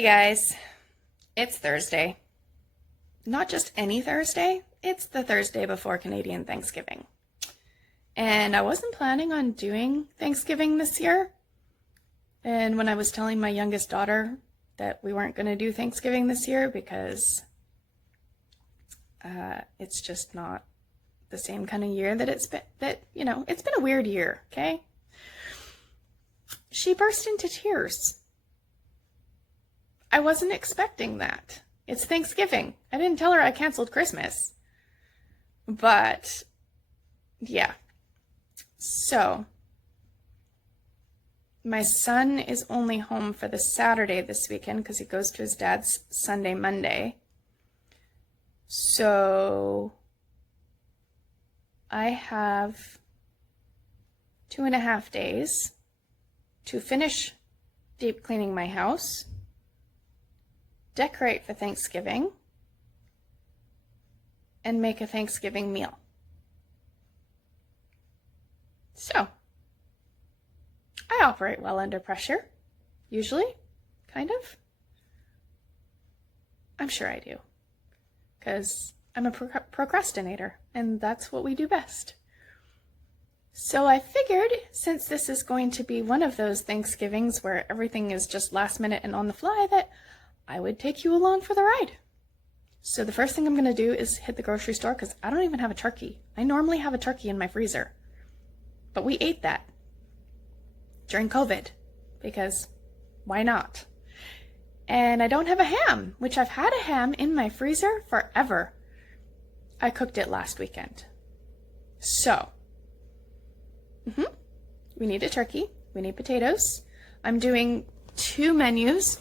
Hey guys, it's Thursday. Not just any Thursday, it's the Thursday before Canadian Thanksgiving. And I wasn't planning on doing Thanksgiving this year. And when I was telling my youngest daughter that we weren't going to do Thanksgiving this year because it's just not the same kind of year that it's been, it's been a weird year, okay? She burst into tears. I wasn't expecting that. It's Thanksgiving. I didn't tell her I canceled Christmas. But, yeah. So, my son is only home for the Saturday this weekend because he goes to his dad's Sunday, Monday. So, I have 2.5 days to finish deep cleaning my house, decorate for Thanksgiving, and make a Thanksgiving meal. So, I operate well under pressure, usually, kind of. I'm sure I do, because I'm a procrastinator, and that's what we do best. So I figured, since this is going to be one of those Thanksgivings where everything is just last minute and on the fly, that I would take you along for the ride. So the first thing I'm going to do is hit the grocery store because I don't even have a turkey. I normally have a turkey in my freezer. But we ate that during COVID because why not? And I don't have a ham, which I've had a ham in my freezer forever. I cooked it last weekend. So, we need a turkey. We need potatoes. I'm doing 2 menus.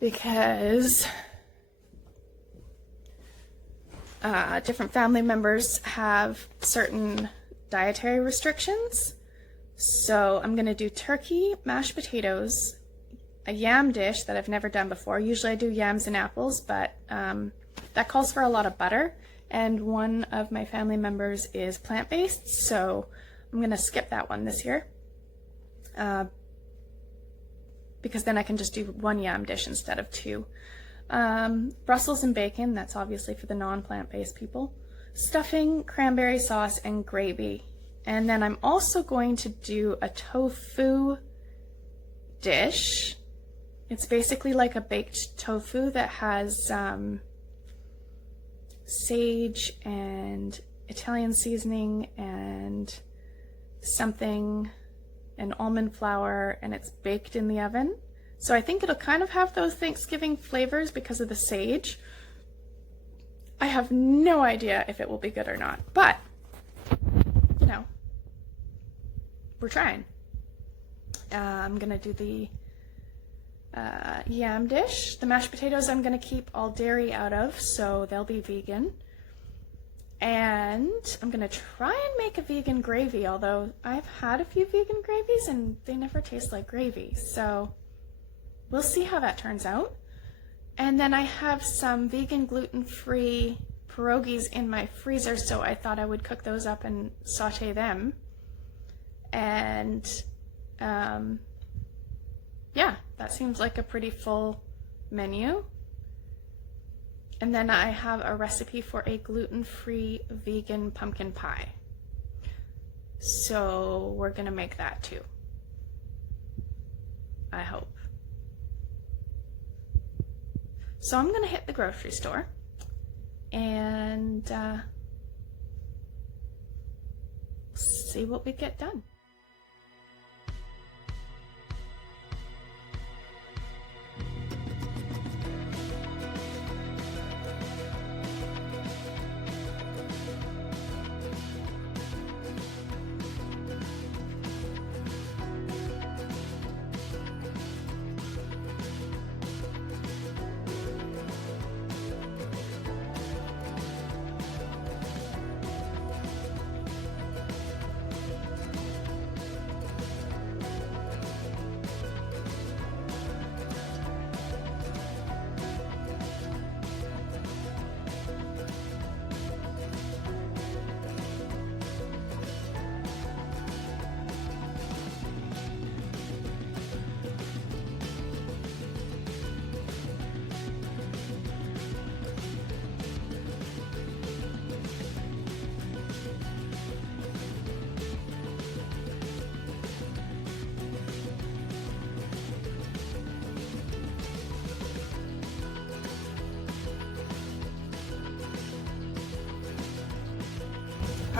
Because different family members have certain dietary restrictions. So I'm going to do turkey, mashed potatoes, a yam dish that I've never done before. Usually I do yams and apples, but that calls for a lot of butter. And one of my family members is plant-based, so I'm going to skip that one this year. Because then I can just do 1 yam dish instead of 2. Brussels and bacon, that's obviously for the non-plant-based people. Stuffing, cranberry sauce, and gravy. And then I'm also going to do a tofu dish. It's basically like a baked tofu that has sage and Italian seasoning and something, and almond flour, and it's baked in the oven. So I think it'll kind of have those Thanksgiving flavors because of the sage. I have no idea if it will be good or not, but, we're trying. I'm gonna do the yam dish. The mashed potatoes I'm gonna keep all dairy out of, so they'll be vegan. And I'm going to try and make a vegan gravy, although I've had a few vegan gravies and they never taste like gravy. So we'll see how that turns out. And then I have some vegan gluten-free pierogies in my freezer, so I thought I would cook those up and saute them. And yeah, that seems like a pretty full menu. And then I have a recipe for a gluten-free vegan pumpkin pie. So we're gonna make that too. I hope. So I'm gonna hit the grocery store and see what we get done.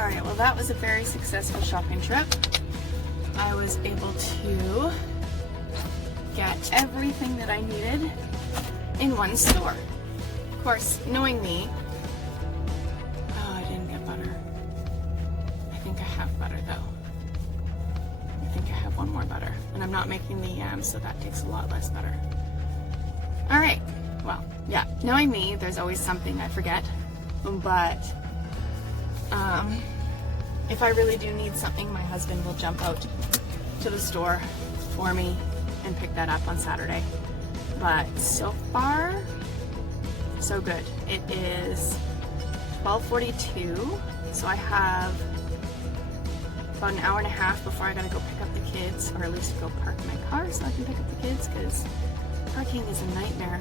Alright, well that was a very successful shopping trip. I was able to get everything that I needed in one store. Of course, knowing me, oh, I didn't get butter. I think I have butter though. I think I have one more butter. And I'm not making the yams, so that takes a lot less butter. Alright, well, yeah, knowing me, there's always something I forget. But if I really do need something, my husband will jump out to the store for me and pick that up on Saturday. But so far, so good. It is 12:42, so I have about an hour and a half before I gotta go pick up the kids, or at least go park my car so I can pick up the kids, because parking is a nightmare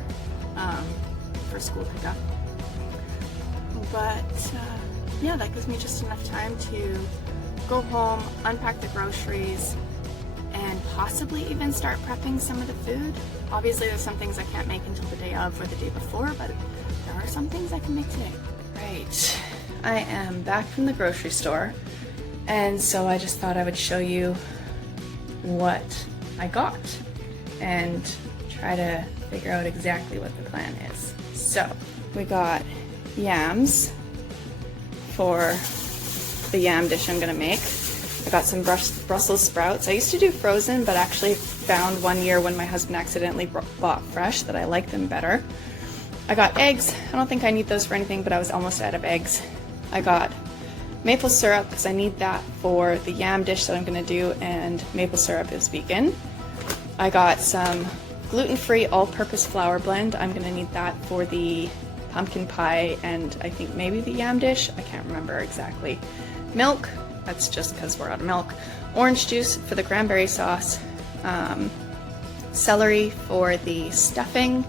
for school pickup. But yeah, that gives me just enough time to go home, unpack the groceries, and possibly even start prepping some of the food. Obviously there's some things I can't make until the day of or the day before, but there are some things I can make today. Right, I am back from the grocery store, and so I just thought I would show you what I got and try to figure out exactly what the plan is. So we got yams for the yam dish I'm gonna make. I got some Brussels sprouts. I used to do frozen, but actually found one year when my husband accidentally bought fresh that I like them better. I got eggs. I don't think I need those for anything, but I was almost out of eggs. I got maple syrup because I need that for the yam dish that I'm gonna do, and maple syrup is vegan. I got some gluten-free all-purpose flour blend. I'm gonna need that for the pumpkin pie and I think maybe the yam dish. I can't remember exactly. Milk, that's just because we're out of milk. Orange juice for the cranberry sauce. Celery for the stuffing.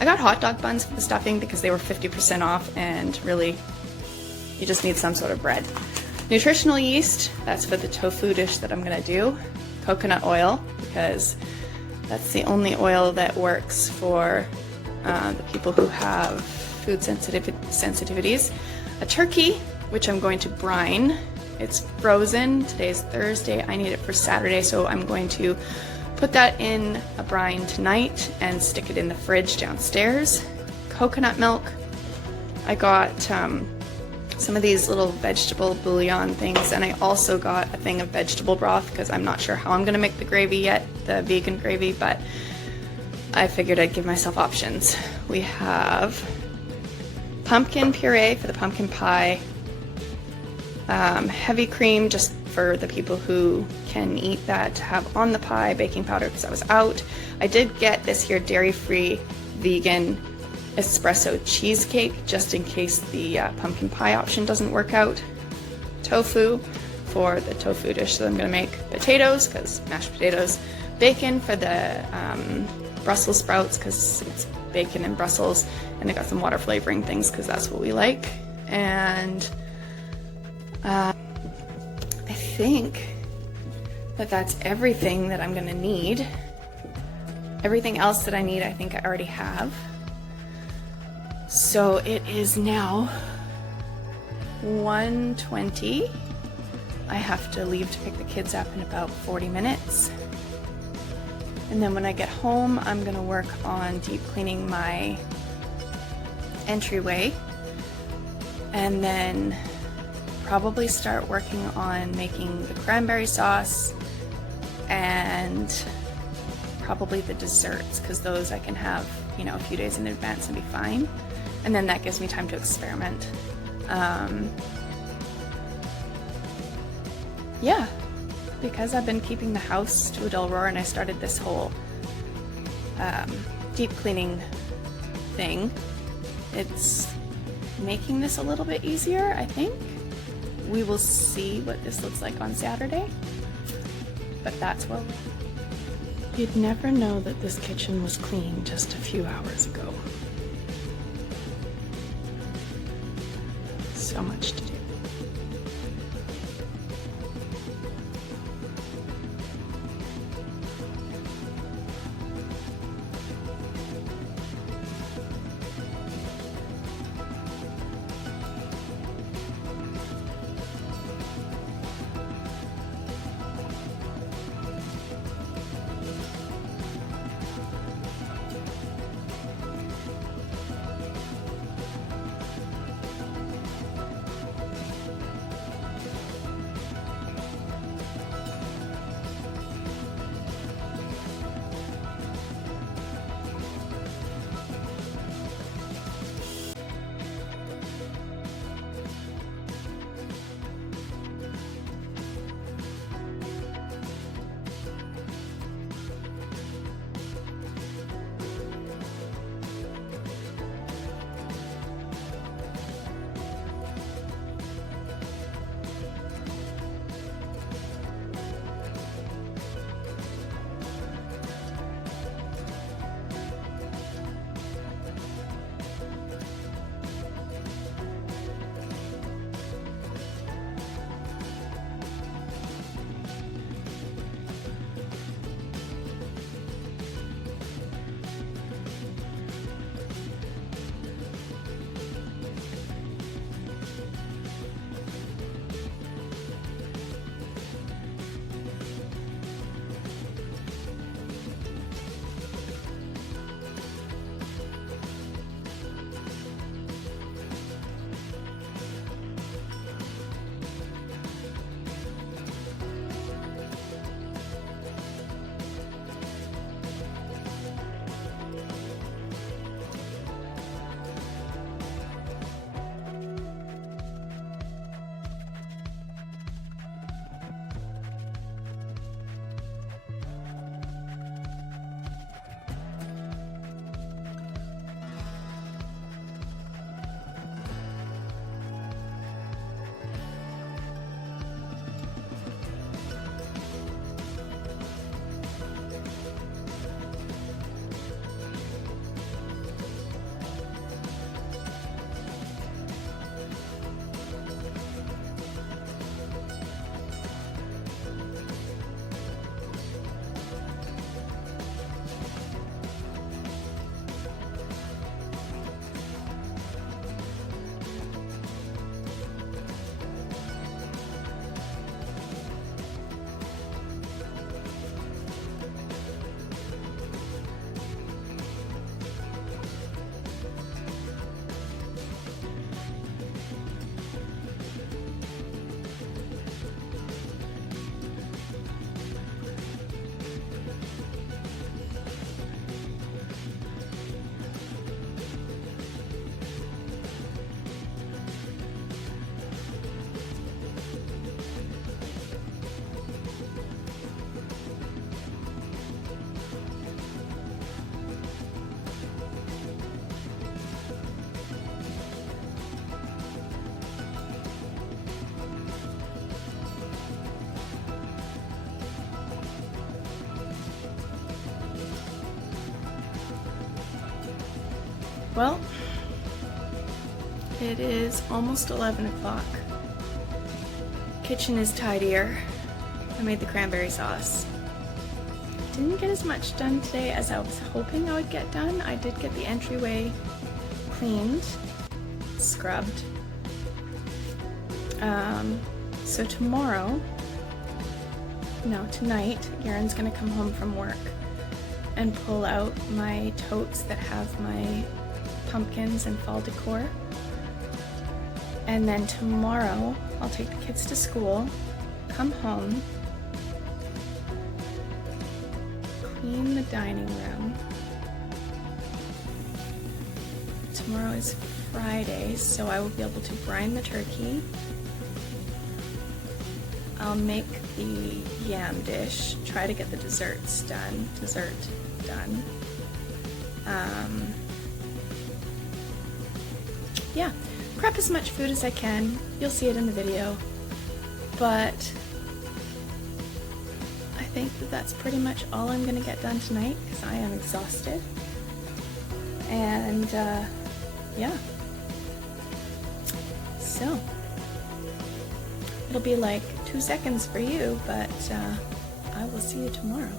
I got hot dog buns for the stuffing because they were 50% off, and really you just need some sort of bread. Nutritional yeast, that's for the tofu dish that I'm gonna do. Coconut oil, because that's the only oil that works for the people who have food sensitivities. A turkey, which I'm going to brine. It's frozen. Today's Thursday. I need it for Saturday, so I'm going to put that in a brine tonight and stick it in the fridge downstairs. Coconut milk. I got some of these little vegetable bouillon things, and I also got a thing of vegetable broth because I'm not sure how I'm gonna make the gravy yet, the vegan gravy, but I figured I'd give myself options. We have pumpkin puree for the pumpkin pie, heavy cream just for the people who can eat that to have on the pie, baking powder because I was out. I did get this here dairy-free vegan espresso cheesecake just in case the pumpkin pie option doesn't work out. Tofu for the tofu dish that I'm gonna make. Potatoes, because mashed potatoes. Bacon for the Brussels sprouts because it's bacon and Brussels, and I got some water flavoring things because that's what we like. And I think that that's everything that I'm gonna need. Everything else that I need I think I already have. So it is now 1:20. I have to leave to pick the kids up in about 40 minutes. And then when I get home, I'm gonna work on deep cleaning my entryway, and then probably start working on making the cranberry sauce and probably the desserts, because those I can have, you know, a few days in advance and be fine. And then that gives me time to experiment. Yeah, because I've been keeping the house to a dull roar and I started this whole deep cleaning thing, it's making this a little bit easier, I think. We will see what this looks like on Saturday, but that's what you'd never know that this kitchen was clean just a few hours ago. So much to do. Well, it is almost 11 o'clock. Kitchen is tidier. I made the cranberry sauce. Didn't get as much done today as I was hoping I would get done. I did get the entryway cleaned, scrubbed. So tonight, Aaron's gonna come home from work and pull out my totes that have my pumpkins and fall decor. And then tomorrow, I'll take the kids to school, come home, clean the dining room. Tomorrow is Friday, so I will be able to brine the turkey. I'll make the yam dish, try to get the dessert done. Yeah, prep as much food as I can. You'll see it in the video, but I think that that's pretty much all I'm gonna get done tonight because I am exhausted. And yeah, so it'll be like 2 seconds for you, but I will see you tomorrow.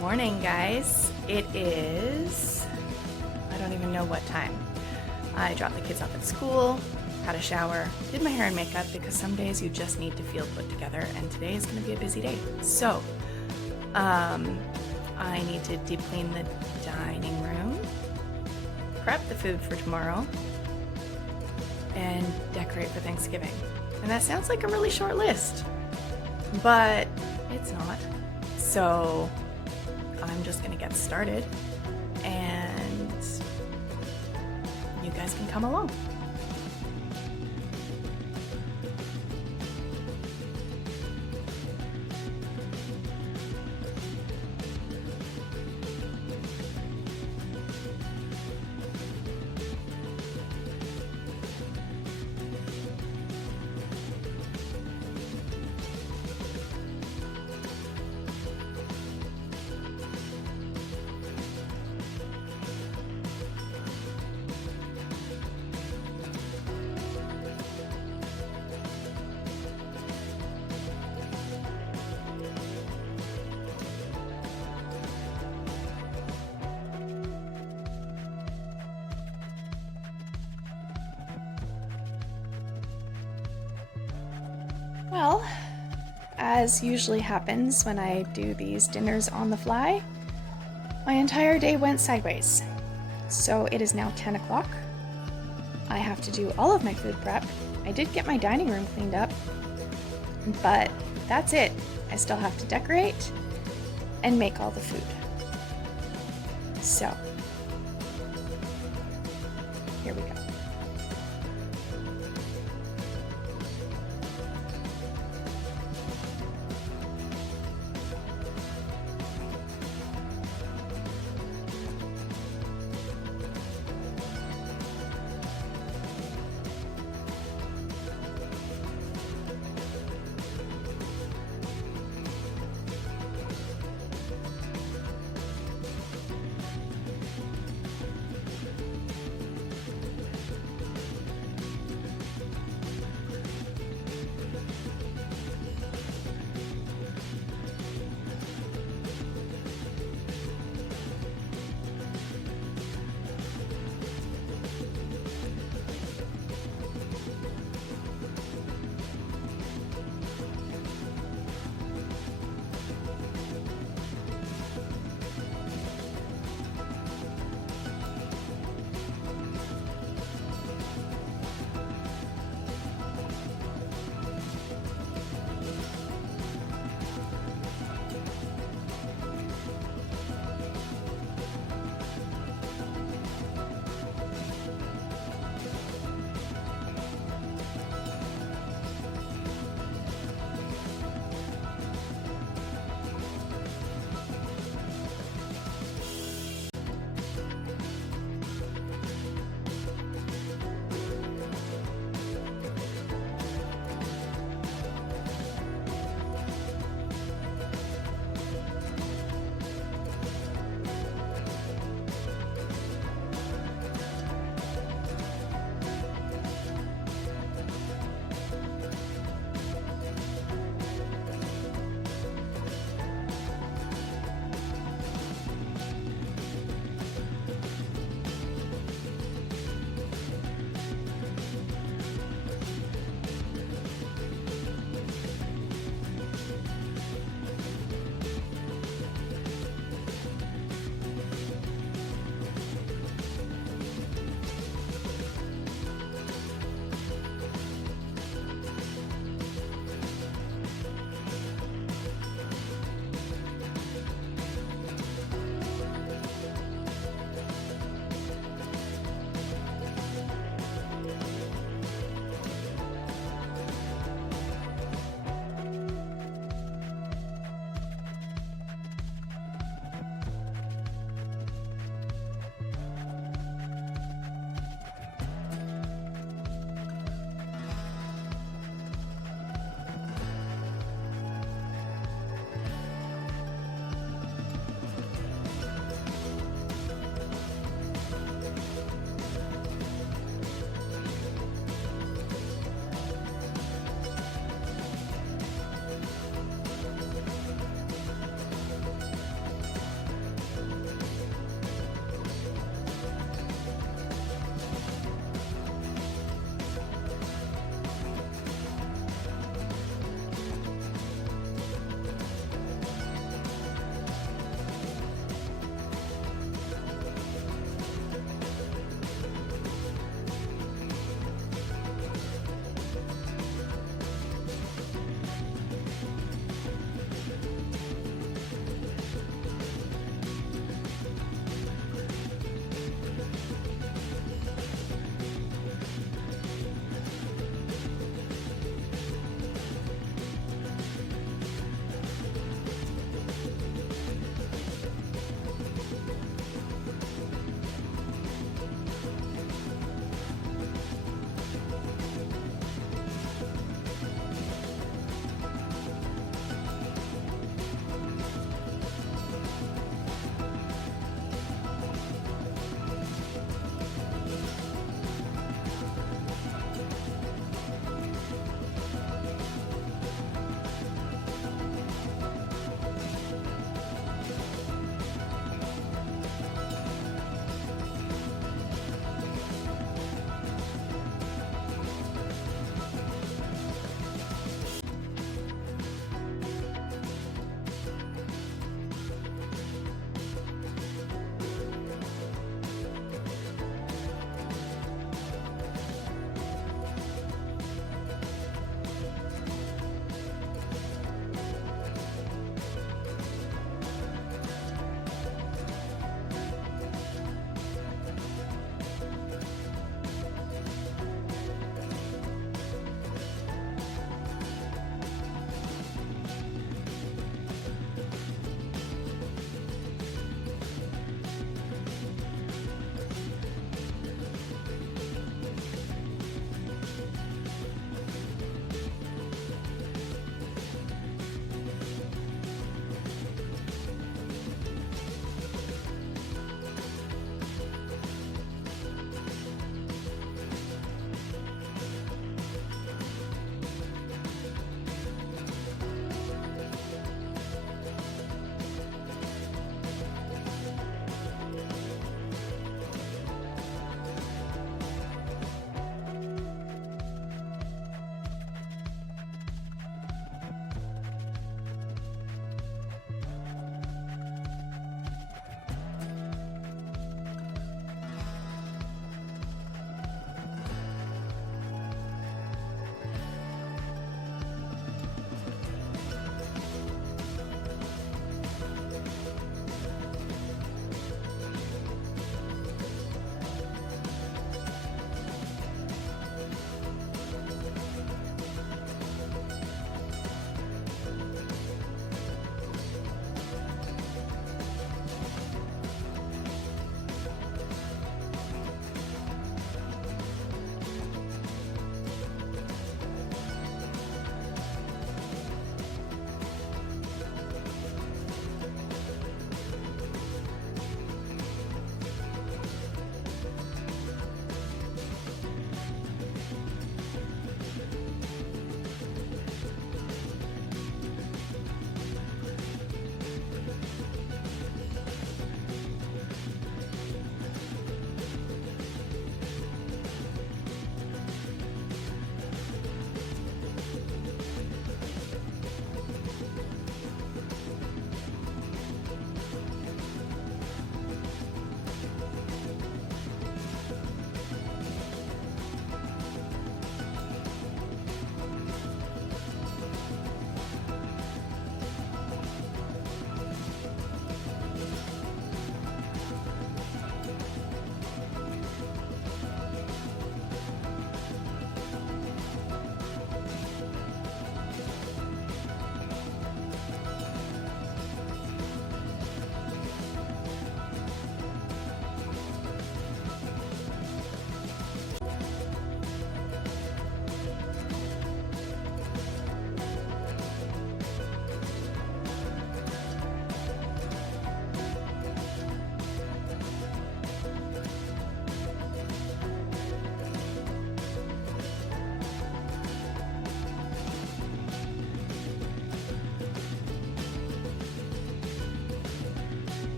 Morning, guys. It is, I don't even know what time. I dropped the kids off at school, had a shower, did my hair and makeup because some days you just need to feel put together, and today is going to be a busy day. So, I need to deep clean the dining room, prep the food for tomorrow, and decorate for Thanksgiving. And that sounds like a really short list, but it's not. So I'm just gonna get started and you guys can come along. Well, as usually happens when I do these dinners on the fly, my entire day went sideways. So it is now 10 o'clock. I have to do all of my food prep. I did get my dining room cleaned up, but that's it. I still have to decorate and make all the food. So, here we go.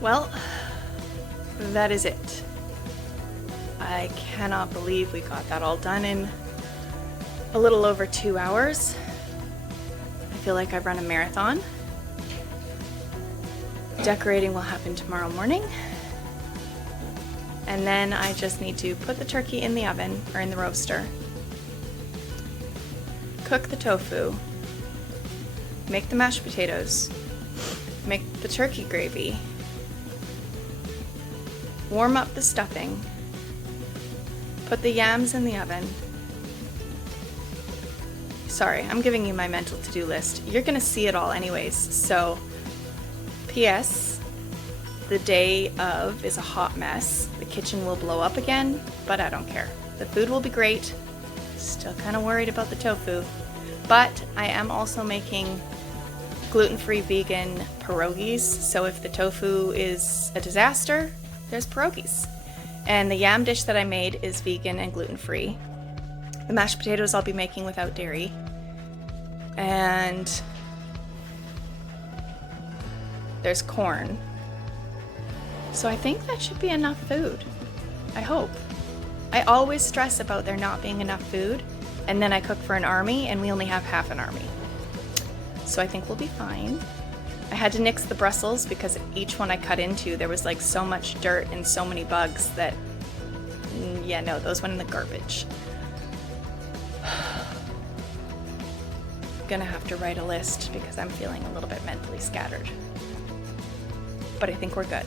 Well, that is it. I cannot believe we got that all done in a little over 2 hours. I feel like I've run a marathon. Decorating will happen tomorrow morning. And then I just need to put the turkey in the oven or in the roaster, cook the tofu, make the mashed potatoes, make the turkey gravy, warm up the stuffing, put the yams in the oven. Sorry, I'm giving you my mental to-do list. You're gonna see it all anyways, so P.S. The day of is a hot mess. The kitchen will blow up again, but I don't care. The food will be great. Still kind of worried about the tofu. But I am also making gluten-free vegan pierogies, so if the tofu is a disaster, there's pierogies. And the yam dish that I made is vegan and gluten-free. The mashed potatoes I'll be making without dairy. And there's corn. So I think that should be enough food. I hope. I always stress about there not being enough food, and then I cook for an army and we only have half an army. So I think we'll be fine. I had to nix the Brussels because each one I cut into there was like so much dirt and so many bugs that, yeah, no, those went in the garbage. I'm gonna have to write a list because I'm feeling a little bit mentally scattered. But I think we're good.